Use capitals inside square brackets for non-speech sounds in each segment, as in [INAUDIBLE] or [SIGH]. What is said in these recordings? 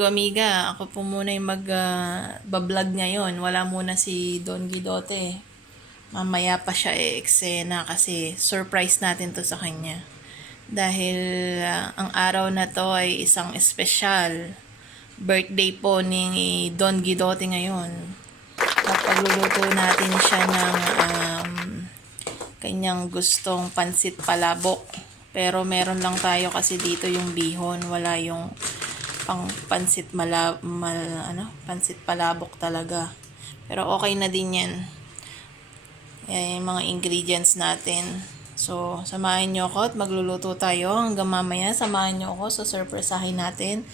amigo amiga, ako po muna yung mag-vlog ngayon. Wala muna si Don Guidote. Mamaya pa siya e-eksena kasi surprise natin to sa kanya. Dahil ah, ang araw na to ay isang espesyal. Birthday po ni Don Guidote ngayon. Pagluluto natin siya ng um, kanyang gustong pansit palabok. Pero meron lang tayo kasi dito yung bihon, wala yung pang pansit mala, mal, ano, pansit palabok talaga. Pero okay na din yan. Yan yung mga ingredients natin. So, samahan nyo ako at magluluto tayo hanggang mamaya. Samahan nyo ako. So, surpresahin natin.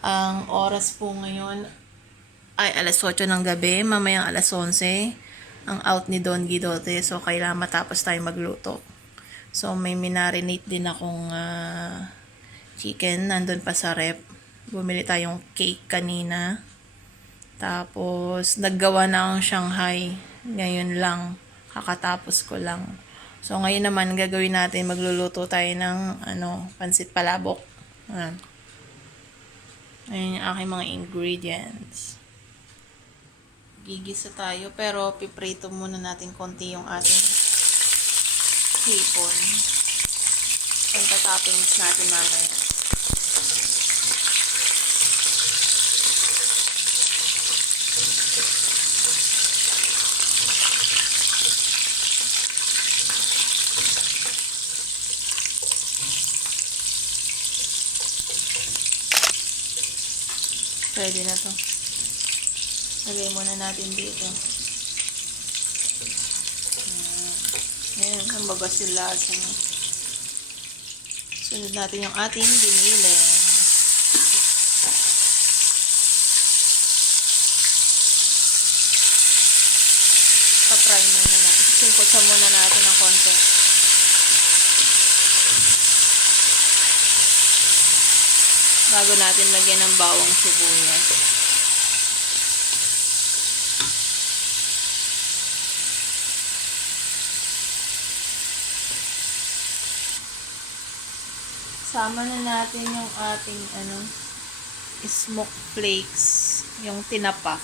Ang oras po ngayon ay alas 8 ng gabi. Mamayang alas 11 ang out ni Don Guidote. So, kailangan matapos tayo magluto. So, may minarinate din akong ah, chicken. Nandun pa sa rep. Bumili tayong cake kanina. Tapos, naggawa na ang Shanghai. Ngayon lang. Kakatapos ko lang. So, ngayon naman, gagawin natin, magluluto tayo ng, ano, pansit palabok. Ayan. Ayan yung aking mga ingredients. Gigisa tayo, pero piprito muna natin konti yung ating hipon. Pagka-toppings natin mamaya. Pwede na to. Lagay muna natin dito. Ayan, ang bagas yung lasa niya. Sunod natin yung ating binili. Pa-fry muna na. Singkotsa muna natin ng konti. Bago natin lagyan ng bawang sibuyas. Sama na natin yung ating ano, smoke flakes, yung tinapa.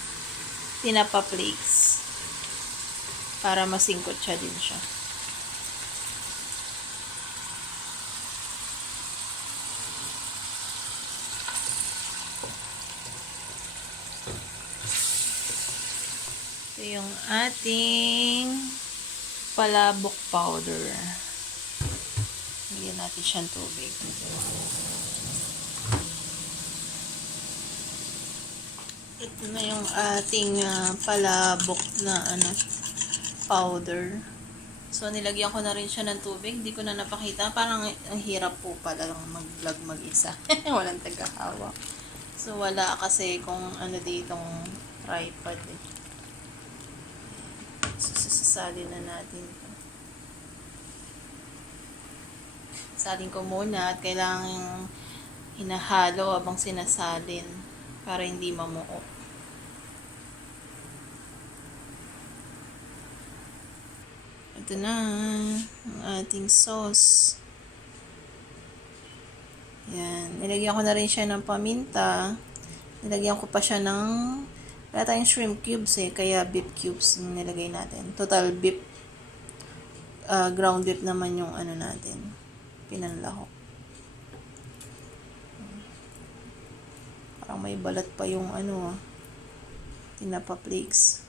Tinapa flakes. Para masingkot siya din siya. Ito yung ating palabok powder. Lagyan natin siyang tubig. Ito na yung ating ah, palabok na ano powder. So, nilagyan ko na rin siya ng tubig. Hindi ko na napakita. Parang ang hirap po pala mag-vlog mag-isa. [LAUGHS] Walang tagahawak. So, wala kasi kung ano ditong tripod eh. So, sasalin na natin ito. Salin ko muna at kailangan hinahalo habang sinasalin para hindi mamuo. Ito na ang ating sauce. Yan. Nilagyan ko na rin siya ng paminta. Nilagyan ko pa siya ng wala tayong shrimp cubes eh, kaya beef cubes nilagay natin. Total beef uh, ground beef naman yung ano natin pinanlahok. Parang may balat pa yung ano ah. Tinapa flakes.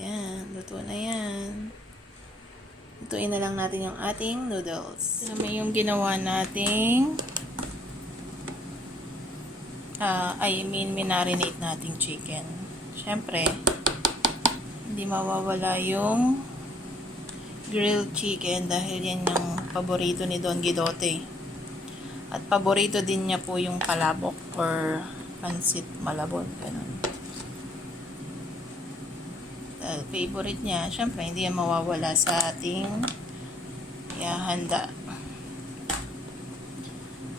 Yan, luto na yan. Lutuin na lang natin yung ating noodles. Ito naman yung ginawa nating ah I mean, minarinate nating chicken. Siyempre, hindi mawawala yung grilled chicken dahil yan yung paborito ni Don Guidote. At paborito din niya po yung palabok or pansit malabon. Ganun. Dahil favorite niya, syempre hindi yan mawawala sa ating ihahanda.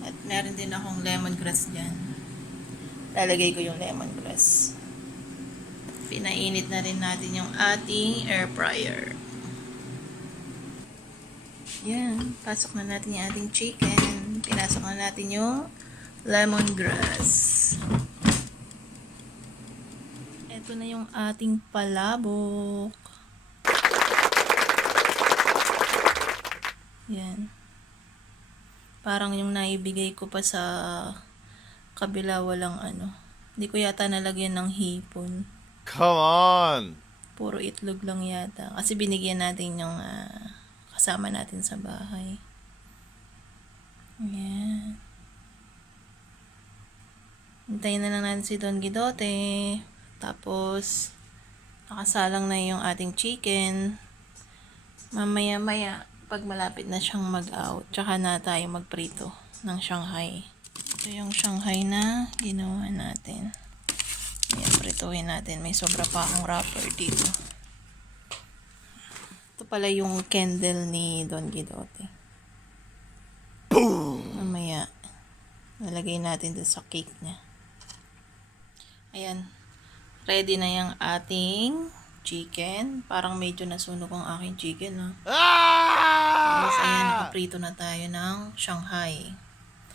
At meron din akong lemongrass dyan. Lalagay ko yung lemongrass. Pinainit na rin natin yung ating air fryer. Yan. Pasok na natin yung ating chicken. Pinasok na natin yung lemongrass. Ito na yung ating palabok. Yan. Parang yung naibigay ko pa sa kabila walang ano. Hindi ko yata nalagyan ng hipon. Come on! Puro itlog lang yata. Kasi binigyan natin yung ah, kasama natin sa bahay. Ayan. Hintayin na lang natin si Don Guidote. Tapos, nakasalang na yung ating chicken. Mamaya-maya, pag malapit na siyang mag-out, tsaka na tayo magprito ng Shanghai. Ito yung Shanghai na ginawa natin. Ayan, prituhin natin. May sobra pa akong wrapper dito. Ito pala yung candle ni Don Guidote. Boom! Mamaya, nalagay natin dun sa cake niya. Ayan. Ready na yung ating chicken. Parang medyo nasunog ang aking chicken, ha? Tapos, ayan, Ah! nakaprito na tayo ng Shanghai.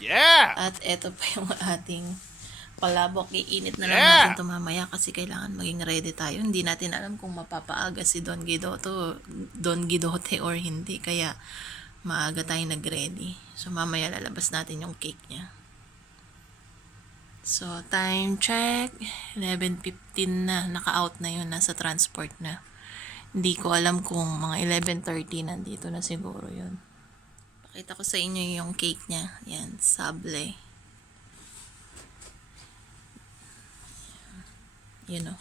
Yeah! At eto pa yung [LAUGHS] ating palabok. Iinit na lang Yeah! natin ito mamaya kasi kailangan maging ready tayo. Hindi natin alam kung mapapaaga si Don Guidoto, Don Guidote or hindi. Kaya maaga tayo nag-ready. So mamaya lalabas natin yung cake niya. So time check. 11.15 na. Naka-out na yun. Nasa transport na. Hindi ko alam kung mga 11.30 nandito na siguro yun. Pakita ko sa inyo yung cake niya. Yan, sable. You know,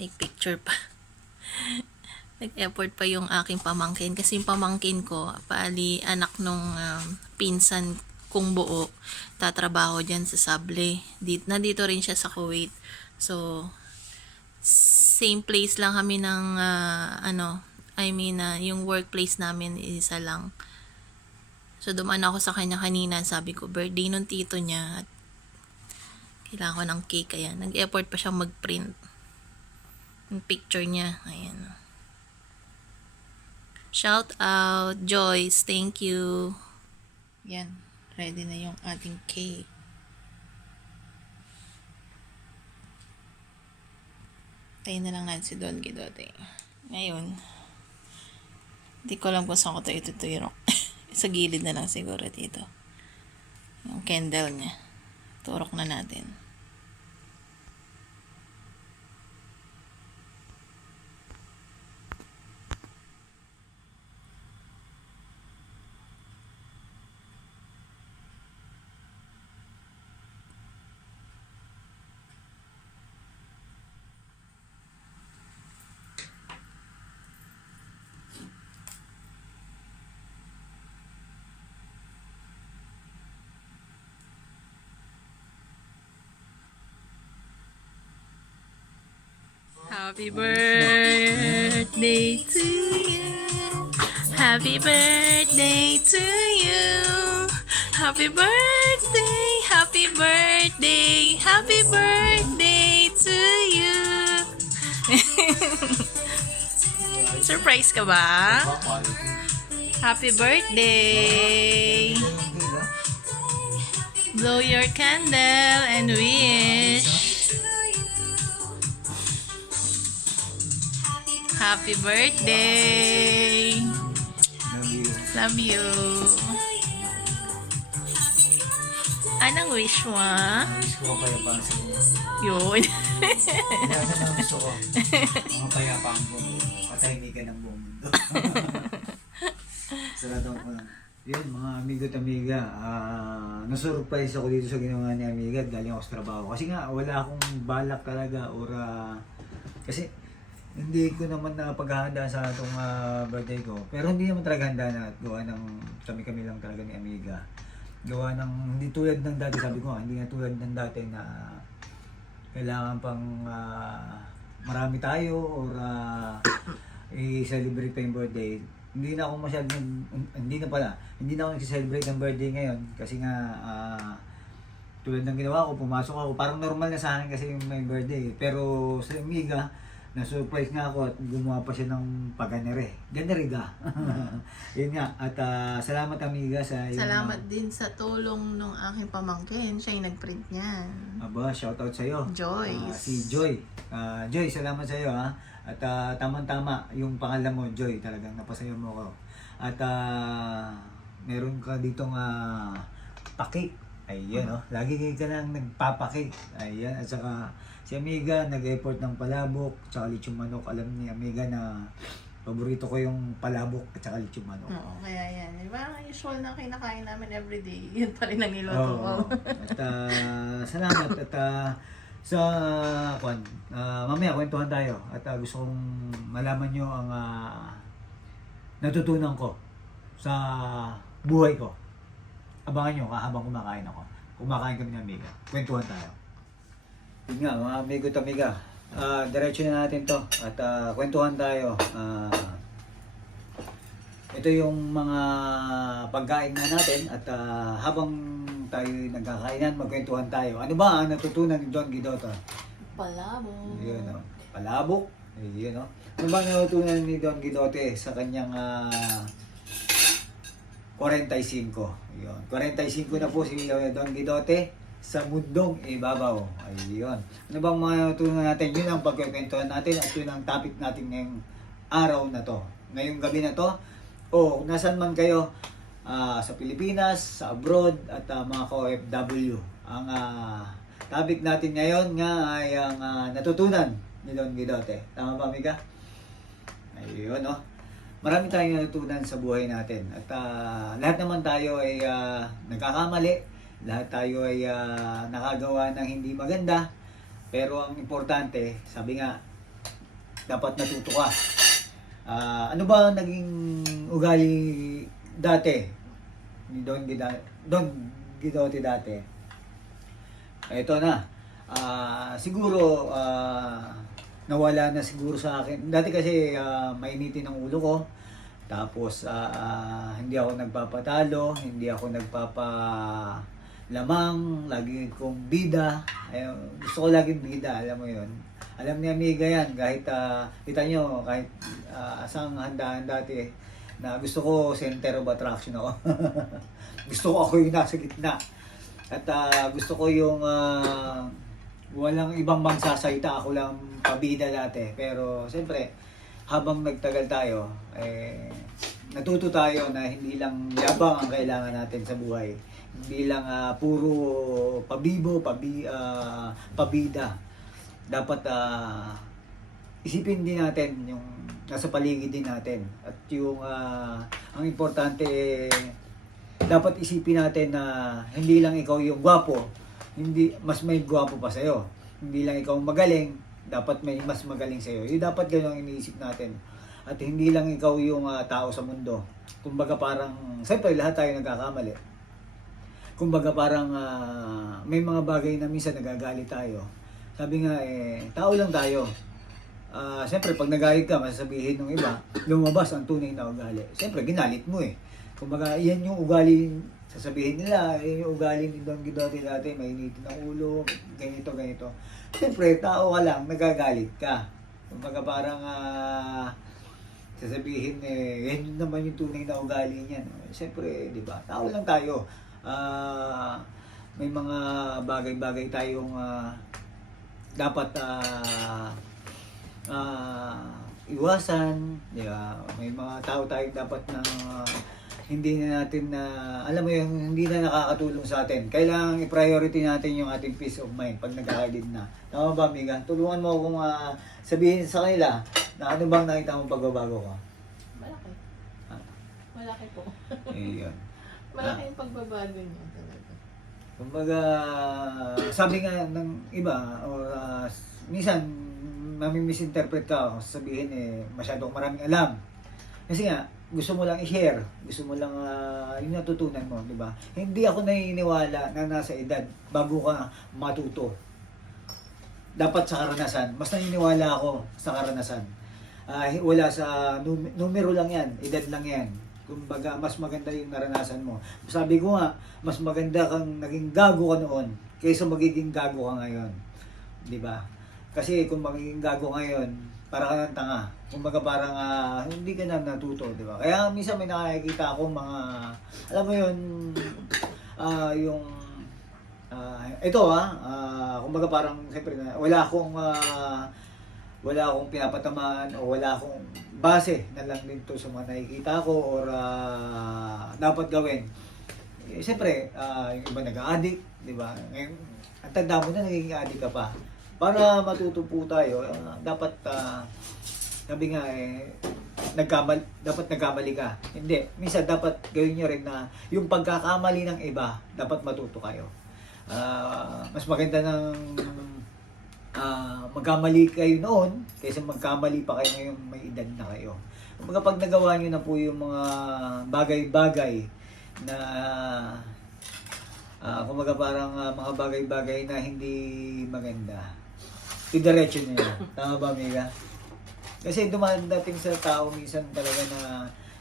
may picture pa. [LAUGHS] Nag-effort pa yung aking pamangkin kasi yung pamangkin ko, paali anak nung um, pinsan kong buo, tatrabaho dyan sa Sable. Dit, nandito rin siya sa Kuwait. So, same place lang kami ng, ah, ano, I mean, ah, yung workplace namin isa lang. So, dumaan ako sa kanya kanina. Sabi ko, birthday nung tito niya. At kailangan ko ng cake. Kaya, nag-effort pa siyang mag-print. Yung picture niya. Ayan. Shout out, Joyce. Thank you. Yan. Ready na yung ating cake. Tayo na lang natin si Don Guidote. Ngayon, hindi ko alam kung saan ko ito ituturo. [LAUGHS] sa gilid na lang siguro dito. Yung candle niya. Turok na natin. Happy birthday to you. Happy birthday to you. Happy birthday, happy birthday, happy birthday to you. [LAUGHS] Surprise ka ba? Happy birthday. Blow your candle and wish. Happy birthday! Love you. Anong wish mo? Gusto ko kaya pa sa Yun. Yan ang gusto ko. Mga payapang buong katahimikan ng buong mundo. Sarado ko lang. Yun, mga amigo at amiga, ah nasurprise ako dito sa ginawa ni amiga galing ako sa trabaho. Kasi nga, wala akong balak talaga or ah, kasi hindi ko naman na paghahanda sa itong ah, birthday ko. Pero hindi naman talaga handa na gawa ng kami-kami lang talaga ni amiga. Gawa ng, hindi tulad ng dati, sabi ko hindi nga tulad ng dati na kailangan pang ah, marami tayo or ah, i-celebrate pa yung birthday. Hindi na ako masyadong, hindi na pala, hindi na ako nag-celebrate ng birthday ngayon kasi nga ah, tulad ng ginawa ko, pumasok ako, parang normal na sa akin kasi yung may birthday. Pero sa Amiga, na-surprise nga ako at gumawa pa siya ng paganere. Ganeriga. [LAUGHS] Yun nga. At ah, salamat amiga sa iyong- Salamat din sa tulong ng aking pamangkin. Siya yung nagprint niyan. Aba, shoutout sa iyo. Joyce. si Joy. Ah, Joy, salamat sa iyo ha. At ah, tamang-tama yung pangalan mo, Joy. Talagang napasaya mo ko. At ah, meron ka ditong uh, paki. Ayun, oh. Lagi ka nang nagpapaki. Ayan. At saka si Amiga, nag-effort ng palabok, tsaka lechong manok. Alam ni Amiga na paborito ko yung palabok at saka lechong manok. Oo, kaya yan. Di ba, usual na kinakain namin everyday. [LAUGHS] Yun pa rin ang niloto ko. Oo. At ah, salamat at ah, sa kwan, ah, mamaya kwentuhan tayo at ah, gusto kong malaman nyo ang ah, natutunan ko sa buhay ko. Abangan nyo ka habang kumakain ako. Kumakain kami ng amiga. Kwentuhan tayo. Yun nga, mga amigo at amiga. Ah, diretso na natin to at ah, kwentuhan tayo. Ah, ito yung mga pagkain na natin at ah, habang tayo nagkakainan, magkwentuhan tayo. Ano ba ang natutunan ni Don Guidoto? Palabo. Yun, no? Palabok. Yun, no? Ano ba natutunan ni Don Guidote sa kanyang ah, 45? Yun. 45 na po si uh, Don Guidote sa mundong ibabaw. Ayun. Ano bang mga natutunan natin? Yun ang pagkikwentuhan natin at yun ang topic natin ngayong araw na to. Ngayong gabi na to. O, nasan man kayo ah, sa Pilipinas, sa abroad, at ah, mga ka-OFW. Ang ah, topic natin ngayon nga ay ang ah, natutunan ni Don Guidote. Tama ba, Mika? Ayun, no? Marami tayong natutunan sa buhay natin. At ah, lahat naman tayo ay ah, nagkakamali. Lahat tayo ay ah, nakagawa ng hindi maganda. Pero ang importante, sabi nga, dapat natuto ka. Ah, ano ba ang naging ugali dati ni Don Gida Don Guidote dati? Ito na. Ah, siguro ah, nawala na siguro sa akin. Dati kasi ah, mainitin ang ulo ko. Tapos ah, ah, hindi ako nagpapatalo, hindi ako nagpapa lamang, lagi kong bida. Ayun, gusto ko laging bida, alam mo yon Alam ni Amiga yan, kahit, uh, kita nyo, kahit uh, asang handaan dati, na gusto ko center of attraction ako. [LAUGHS] gusto ko ako yung nasa gitna. At ah, gusto ko yung ah, walang ibang magsasalita, ako lang pabida dati. Pero siyempre, habang nagtagal tayo, eh, natuto tayo na hindi lang yabang ang kailangan natin sa buhay. Hindi lang ah, puro pabibo, pabi, ah, pabida. Dapat ah, isipin din natin yung nasa paligid din natin. At yung ah, ang importante eh, dapat isipin natin na hindi lang ikaw yung gwapo, hindi mas may gwapo pa sa'yo. Hindi lang ikaw magaling, dapat may mas magaling sa'yo. Yung dapat ganun ang iniisip natin. At hindi lang ikaw yung ah, tao sa mundo. Kumbaga parang, siyempre lahat tayo nagkakamali. Kumbaga parang ah, may mga bagay na minsan nagagalit tayo. Sabi nga eh, tao lang tayo. Ah, siyempre pag nagalit ka, masasabihin ng iba, lumabas ang tunay na ugali. Siyempre ginalit mo eh. Kumbaga, yan yung ugali, sasabihin nila, yan yung ugali ni Don Guidote dati, mainitin ang ulo, ganito, ganito. Siyempre, tao ka lang, nagagalit ka. Kumbaga parang, ah, sasabihin eh, yan naman yung tunay na ugali niyan. Siyempre, di ba, tao lang tayo. Ah, may mga bagay-bagay tayong ah, dapat ah, ah, iwasan, di ba? May mga tao tayong dapat na hindi na natin na, alam mo yung hindi na nakakatulong sa atin. Kailangan i-priority natin yung ating peace of mind pag nagkakaedid na. Tama ba, Miga? Tulungan mo akong ah, sabihin sa kanila na ano bang nakita mong pagbabago ko. Malaki. Ah. Malaki po. Yun. Malaki pagbabago niya talaga. Kumbaga, sabi nga ng iba, or ah, minsan, mamimisinterpret ka, o sabihin eh, masyadong maraming alam. Kasi nga, gusto mo lang i-share, gusto mo lang ah, yung natutunan mo, di ba? Hindi ako naniniwala na nasa edad bago ka matuto. Dapat sa karanasan, mas naniniwala ako sa karanasan. Ah, wala sa num- numero lang yan, edad lang yan. Kumbaga, mas maganda yung naranasan mo. Sabi ko nga, mas maganda kang naging gago ka noon kaysa magiging gago ka ngayon. Di ba? Kasi kung magiging gago ngayon, para ka ng tanga. Kumbaga parang ah, hindi ka na natuto, di ba? Kaya minsan may nakikita ako mga, alam mo yun, ah, yung, ah, ito ah, ah, kumbaga parang, siyempre, wala akong, ah, wala akong pinapatamaan o wala akong base na lang din to sa mga nakikita ko or ah, dapat gawin. Eh, siyempre, ah, yung iba nag-addict, di ba? Ngayon, ang tanda mo na nagiging addict ka pa. Para matuto po tayo, ah, dapat, ah, sabi nga eh, nagkamal, dapat nagkamali ka. Hindi. Minsan dapat gawin nyo rin na yung pagkakamali ng iba, dapat matuto kayo. Ah, mas maganda ng ah, magkamali kayo noon kaysa magkamali pa kayo ngayong may edad na kayo. Kumbaga pag nagawa nyo na po yung mga bagay-bagay na ah kumbaga parang ah, mga bagay-bagay na hindi maganda. Idiretso nyo yan. [LAUGHS] Tama ba, Mega? Kasi dumadating sa tao minsan talaga na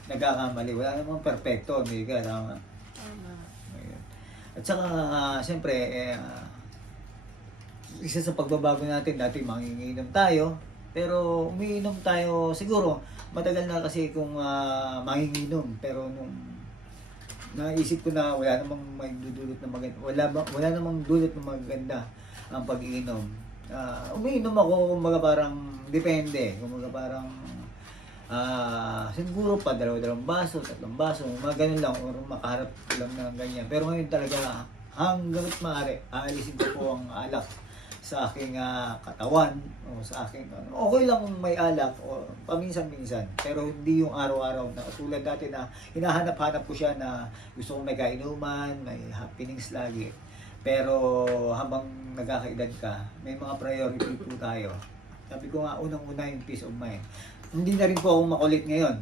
nagkakamali. Wala namang perfecto, Mega. Tama. Ayun. At saka, ah, siyempre, eh, ah, isa sa pagbabago natin, dati manginginom tayo, pero umiinom tayo, siguro, matagal na kasi kung uh, manginginom, pero nung naisip ko na wala namang may dudulot na maganda, wala, wala namang dulot na maganda ang pag-iinom. Ah, umiinom ako, kumbaga parang depende, kumbaga parang Ah, siguro pa dalawa-dalawang baso, tatlong baso, mga ganun lang, or makaharap lang ng ganyan. Pero ngayon talaga, hanggang maaari, aalisin ko po ang alak sa aking ah, katawan o sa aking ano. Okay lang kung may alak o paminsan-minsan pero hindi yung araw-araw na katulad dati na hinahanap-hanap ko siya na gusto kong may kainuman, may happenings lagi. Pero habang nagkakaedad ka, may mga priority po tayo. Sabi ko nga, unang-una yung peace of mind. Hindi na rin po ako makulit ngayon.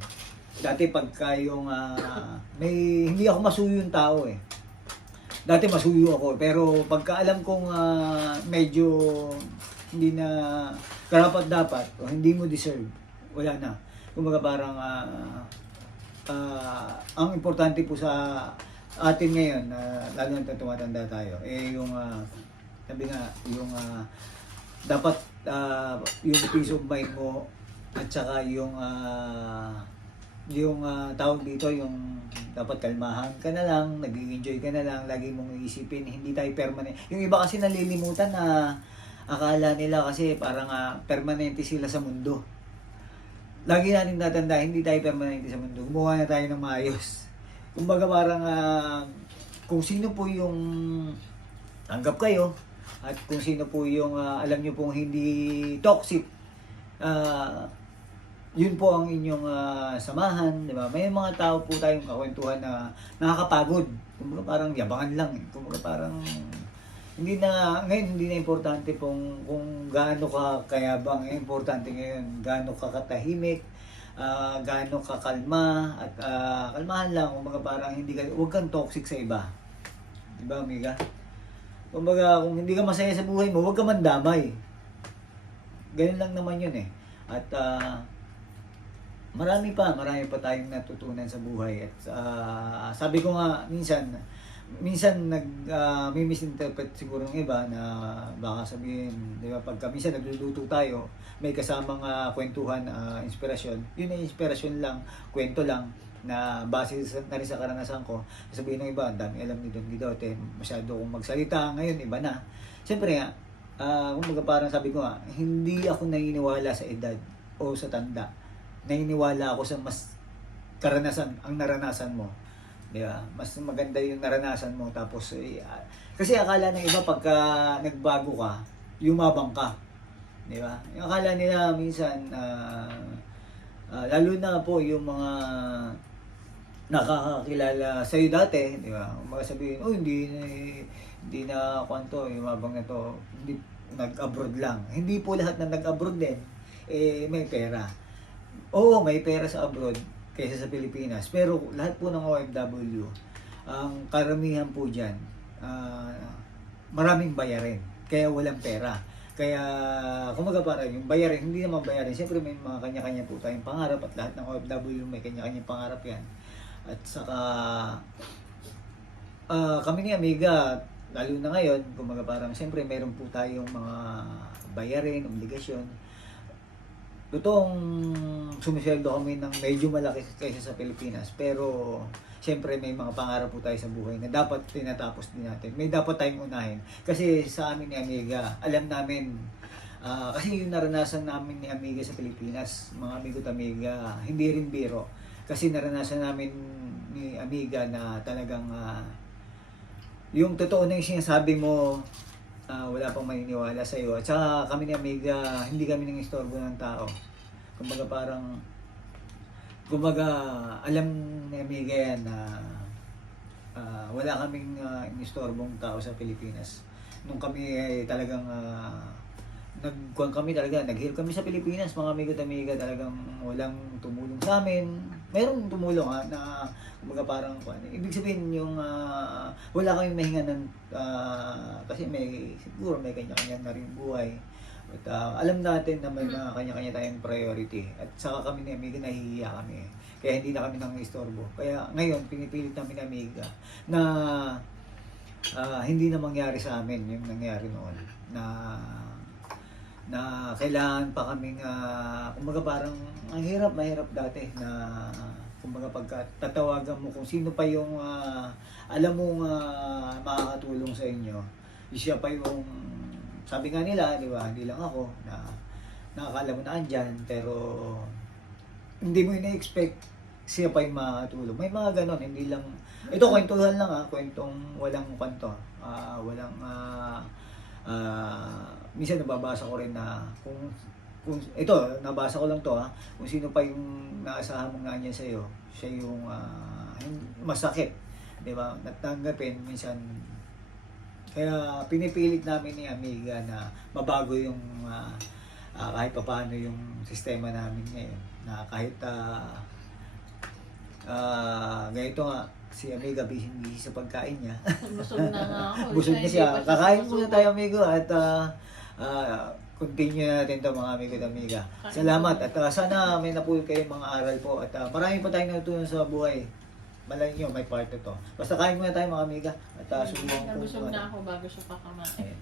Dati pagka yung, ah, may, hindi ako masuyong tao eh. Dati masuyo ako, pero pagka alam kong ah, medyo hindi na karapat dapat o hindi mo deserve, wala na. Kumbaga parang ah, ah, ang importante po sa atin ngayon, na lalo na tumatanda tayo, eh yung ah, sabi nga, yung ah, dapat ah, yung peace of mind mo at saka yung ah, yung ah, tawag dito yung dapat kalmahan ka na lang, nag-enjoy ka na lang, lagi mong iisipin, hindi tayo permanent. Yung iba kasi nalilimutan na akala nila kasi parang ah, permanente sila sa mundo. Lagi natin tatanda, hindi tayo permanente sa mundo. Gumawa na tayo ng maayos. Kumbaga parang ah, kung sino po yung tanggap kayo at kung sino po yung ah, alam nyo pong hindi toxic ah, yun po ang inyong ah, samahan, di ba? May mga tao po tayong kakwentuhan na nakakapagod. Kumbaga parang yabangan lang. Eh. Kumbaga parang hindi na, ngayon hindi na importante pong kung gaano ka kayabang. Ang importante ngayon, gaano ka katahimik, ah, gaano ka kalma, at ah, kalmahan lang. Kumbaga parang hindi ka, huwag kang toxic sa iba. Di ba, amiga? Kumbaga, kung hindi ka masaya sa buhay mo, huwag ka mandamay. Ganun lang naman yun eh. At ah, marami pa, marami pa tayong natutunan sa buhay. At ah, sabi ko nga, minsan, minsan nag ah, may misinterpret siguro ng iba na baka sabihin, di ba, pagka minsan nagluluto tayo, may kasamang ah, kwentuhan, ah, inspirasyon. Yun ay inspirasyon lang, kwento lang na base sa, na rin sa karanasan ko. Sabihin ng iba, ang dami alam ni Don Guidote, masyado akong magsalita. Ngayon, iba na. Siyempre nga, ah kumbaga parang sabi ko nga, hindi ako naniniwala sa edad o sa tanda. Naniniwala ako sa mas karanasan, ang naranasan mo. Di ba? Mas maganda yung naranasan mo. Tapos, eh, ah, kasi akala ng iba pagka nagbago ka, yumabang ka. Di ba? Yung akala nila minsan, ah, ah, lalo na po yung mga nakakakilala sa iyo dati, di ba? Mga sabihin, oh, hindi hindi na kwanto, yung mabang na hindi, nag-abroad lang. Hindi po lahat na nag-abroad din, eh, may pera. Oo, may pera sa abroad kaysa sa Pilipinas. Pero lahat po ng OFW, ang karamihan po dyan, ah, maraming bayarin. Kaya walang pera. Kaya, kumaga parang yung bayarin, hindi naman bayarin. Siyempre may mga kanya-kanya po tayong pangarap at lahat ng OFW may kanya-kanyang pangarap yan. At saka, ah, kami ni Amiga, lalo na ngayon, kumaga parang siyempre meron po tayong mga bayarin, obligasyon. Totoong sumisweldo kami ng medyo malaki kaysa sa Pilipinas. Pero, siyempre may mga pangarap po tayo sa buhay na dapat tinatapos din natin. May dapat tayong unahin. Kasi sa amin ni Amiga, alam namin, ah, kasi yung naranasan namin ni Amiga sa Pilipinas, mga amigo at Amiga, hindi rin biro. Kasi naranasan namin ni Amiga na talagang ah, yung totoo na yung sinasabi mo, ah, wala pang maniniwala sa iyo. At saka kami ni Amiga, hindi kami nang istorbo ng tao. Kumbaga parang, kumbaga alam ni Amiga yan na ah, wala kaming uh, inistorbong tao sa Pilipinas. Nung kami ay talagang uh, nagkuhan kami talaga, naghirap kami sa Pilipinas, mga amigo at amiga, talagang walang tumulong sa amin. Mayroong tumulong ha, na kumbaga parang, kuwan, ibig sabihin yung ah, wala kami mahinga ng, ah, kasi may, siguro may kanya-kanya na rin buhay. At ah, alam natin na may mga kanya-kanya tayong priority. At saka kami ni Amiga, nahihiya kami. Kaya hindi na kami nang istorbo. Kaya ngayon, pinipilit namin ni Amiga na ah, hindi na mangyari sa amin yung nangyari noon. Na na kailangan pa kaming ah, kumbaga parang ang hirap mahirap dati na kumbaga pagka tatawagan mo kung sino pa yung ah, alam mo makakatulong sa inyo siya pa yung sabi nga nila di ba hindi lang ako na nakakala mo na andyan pero hindi mo ina-expect siya pa yung makakatulong. May mga ganon hindi lang ito kwentuhan lang ah kwentong walang kwanto ah walang ah ah, minsan nababasa ko rin na kung kung ito nabasa ko lang to ha kung sino pa yung naasahan mong nandiyan sa iyo siya yung ah, yung masakit di ba? Natanggapin minsan kaya pinipilit namin ni Amiga na mabago yung ah, ah, kahit papaano yung sistema namin ngayon na kahit ah ah, ganito nga si Amiga busy, busy sa pagkain niya Busog na nga ako. [LAUGHS] Busog na Siya, Kakain muna tayo, amigo. At ah, ah, continue natin to mga amigo at amiga. Salamat. At ah, sana may napul kayo mga aral po. At ah, marami pa tayong natutunan sa buhay. Malay nyo, may part to. Basta kain muna tayo mga amiga. At uh, subukan ko. Nabusog na ako bago siya pa kumain.